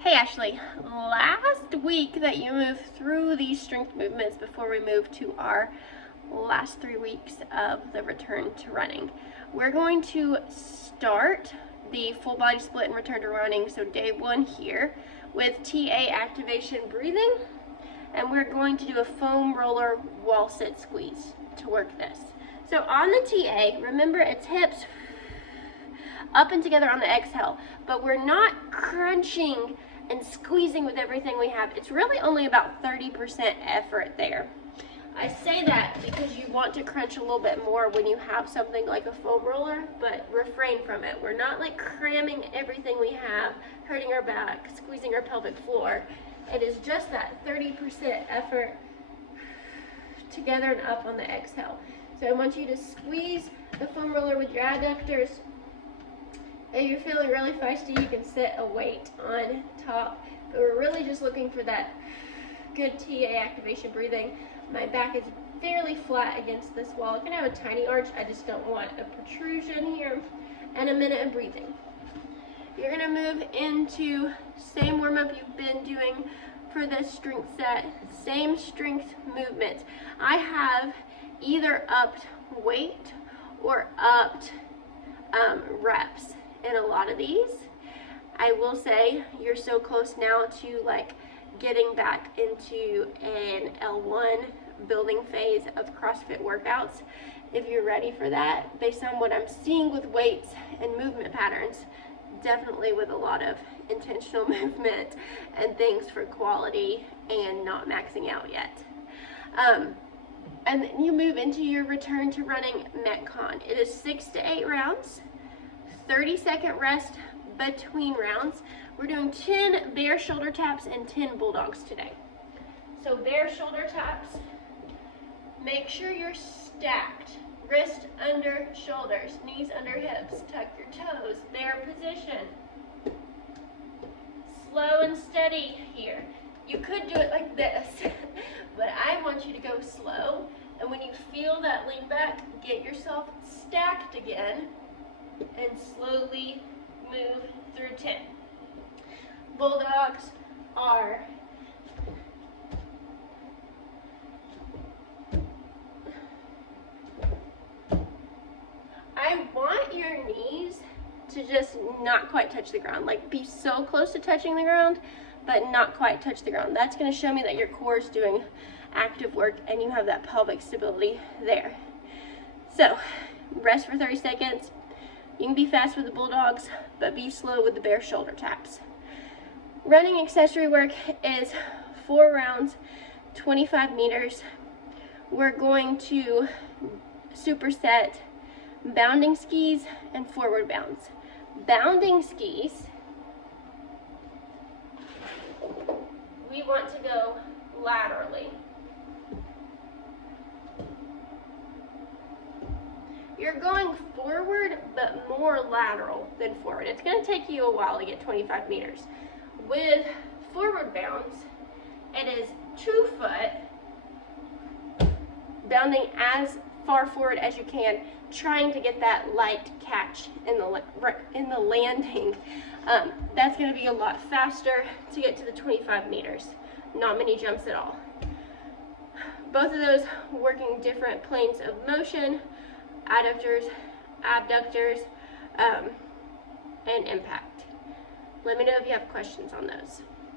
Hey Ashley, last week that you moved through these strength movements before we move to our last 3 weeks of the return to running. We're going to start the full body split and return to running, so day 1 here, with TA activation breathing, and we're going to do a foam roller wall sit squeeze to work this. So on the TA, remember it's hips up and together on the exhale, but we're not crunching and squeezing with everything we have. It's really only about 30% effort there. I say that because you want to crunch a little bit more when you have something like a foam roller, but refrain from it. We're not like cramming everything we have, hurting our back, squeezing our pelvic floor. It is just that 30% effort together and up on the exhale. So I want you to squeeze the foam roller with your adductors. If you're feeling really feisty, you can set a weight on top. But we're really just looking for that good TA activation breathing. My back is fairly flat against this wall. It can have a tiny arch. I just don't want a protrusion here. And a minute of breathing. You're going to move into same warm-up you've been doing for this strength set. Same strength movements. I have either upped weight or upped reps in a lot of these. I will say you're so close now to like getting back into an L1 building phase of CrossFit workouts. If you're ready for that, based on what I'm seeing with weights and movement patterns, definitely with a lot of intentional movement and things for quality and not maxing out yet. And then you move into your return to running Metcon. It is 6 to 8 rounds. 30-second rest between rounds. We're doing 10 bear shoulder taps and 10 bulldogs today. So bear shoulder taps, make sure you're stacked. Wrist under shoulders, knees under hips, tuck your toes, bear position. Slow and steady here. You could do it like this, but I want you to go slow. And when you feel that lean back, get yourself stacked again and slowly move through 10. Bulldogs are I want your knees to just not quite touch the ground, like be so close to touching the ground, but not quite touch the ground. That's going to show me that your core is doing active work and you have that pelvic stability there. So rest for 30 seconds. You can be fast with the bulldogs, but be slow with the bear shoulder taps. Running accessory work is 4 rounds, 25 meters. We're going to superset bounding skis and forward bounds. Bounding skis, we want to go laterally. You're going forward, but more lateral than forward. It's going to take you a while to get 25 meters. With forward bounds, it is 2 foot, bounding as far forward as you can, trying to get that light catch in the landing. That's going to be a lot faster to get to the 25 meters. Not many jumps at all. Both of those working different planes of motion. Adductors, abductors, and impact. Let me know if you have questions on those.